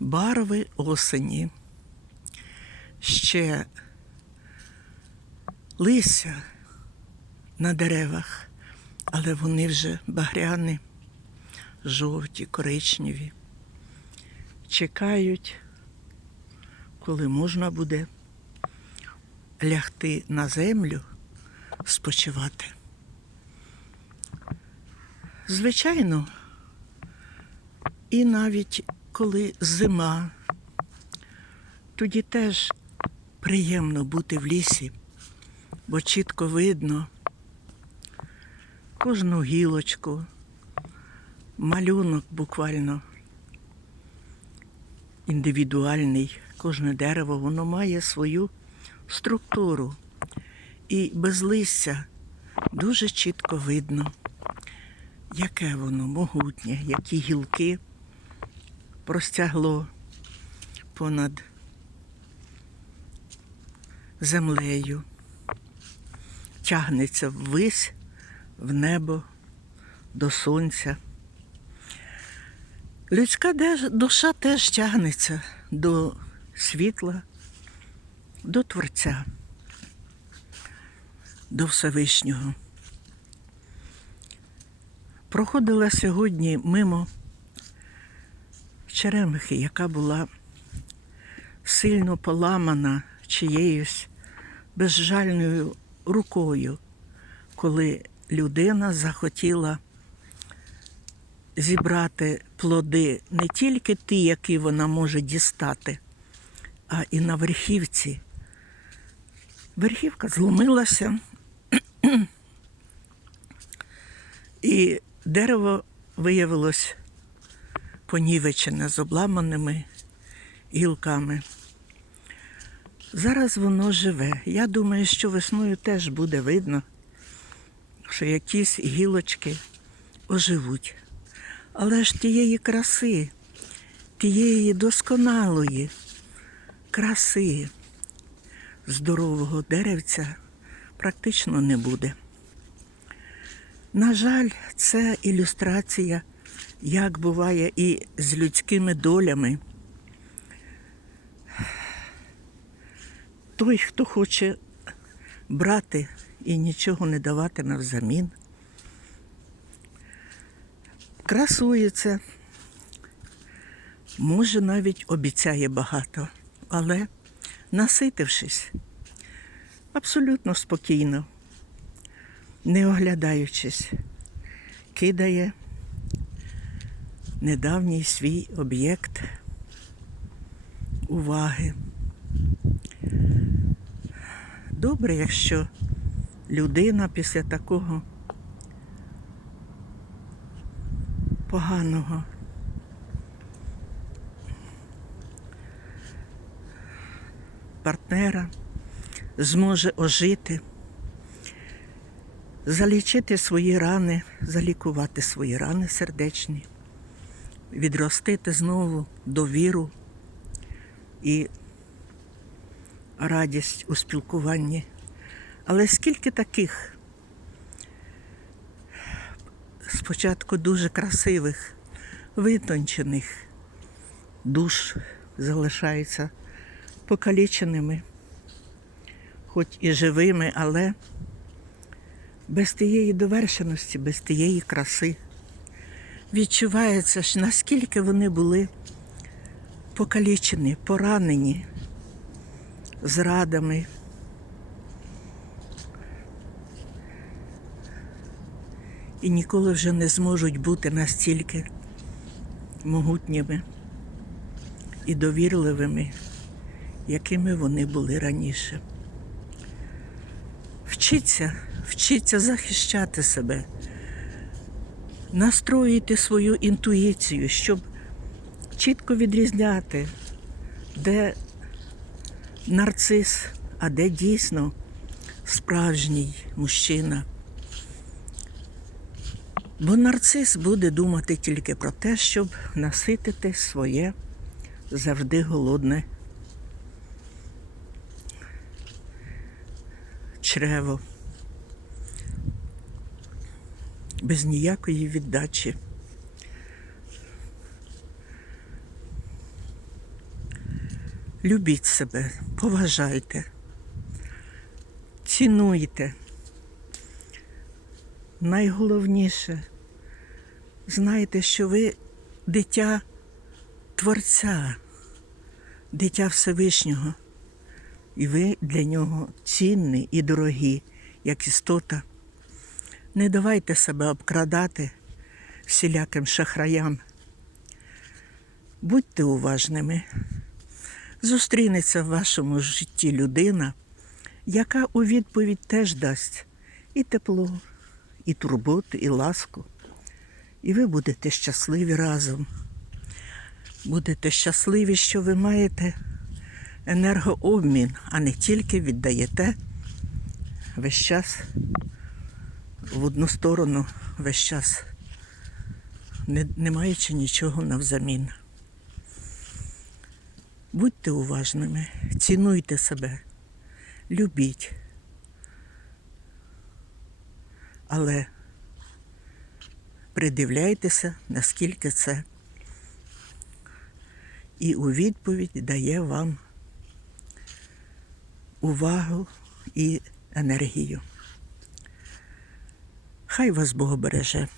барви осені. Ще листя на деревах, але вони вже багряні, жовті, коричневі. Чекають, коли можна буде лягти на землю, спочивати. Звичайно, і навіть коли зима, тоді теж приємно бути в лісі, бо чітко видно кожну гілочку, малюнок буквально індивідуальний. Кожне дерево воно має свою структуру. І без листя дуже чітко видно, яке воно могутнє, які гілки простягло понад землею, тягнеться ввись в небо до сонця. Людська душа теж тягнеться до світла, до Творця, до Всевишнього. Проходила сьогодні мимо черемихи, яка була сильно поламана чиєюсь безжальною рукою, коли людина захотіла зібрати плоди не тільки ті, які вона може дістати, а і на верхівці. Верхівка зломилася, і дерево виявилось понівечене з обламаними гілками. Зараз воно живе. Я думаю, що весною теж буде видно, що якісь гілочки оживуть. Але ж тієї краси, тієї досконалої краси здорового деревця практично не буде. На жаль, це ілюстрація, як буває і з людськими долями. Той, хто хоче брати і нічого не давати навзамін, красується, може навіть обіцяє багато, але наситившись абсолютно спокійно, не оглядаючись, кидає недавній свій об'єкт уваги. Добре, якщо людина після такого поганого партнера зможе ожити, залічити свої рани, залікувати свої рани сердечні, відростити знову довіру і радість у спілкуванні. Але скільки таких спочатку дуже красивих, витончених душ залишаються покаліченими, хоч і живими, але без тієї довершеності, без тієї краси. Відчувається, ж, наскільки вони були покалічені, поранені зрадами. І ніколи вже не зможуть бути настільки могутніми і довірливими, якими вони були раніше. Вчіться, вчіться захищати себе, настроїти свою інтуїцію, щоб чітко відрізняти, де нарцис, а де дійсно справжній мужчина. Бо нарцис буде думати тільки про те, щоб наситити своє завжди голодне чрево. Без ніякої віддачі. Любіть себе, поважайте, цінуйте. Найголовніше, знайте, що ви дитя Творця, дитя Всевишнього, і ви для нього цінні і дорогі, як істота. Не давайте себе обкрадати всіляким шахраям. Будьте уважними. Зустрінеться в вашому житті людина, яка у відповідь теж дасть і тепло, і турботу, і ласку. І ви будете щасливі разом. Будете щасливі, що ви маєте енергообмін, а не тільки віддаєте весь час в одну сторону, весь час, не, не маючи нічого навзамін. Будьте уважними, цінуйте себе, любіть. Але придивляйтеся, наскільки це і у відповідь дає вам увагу і енергію. Хай вас Бог береже.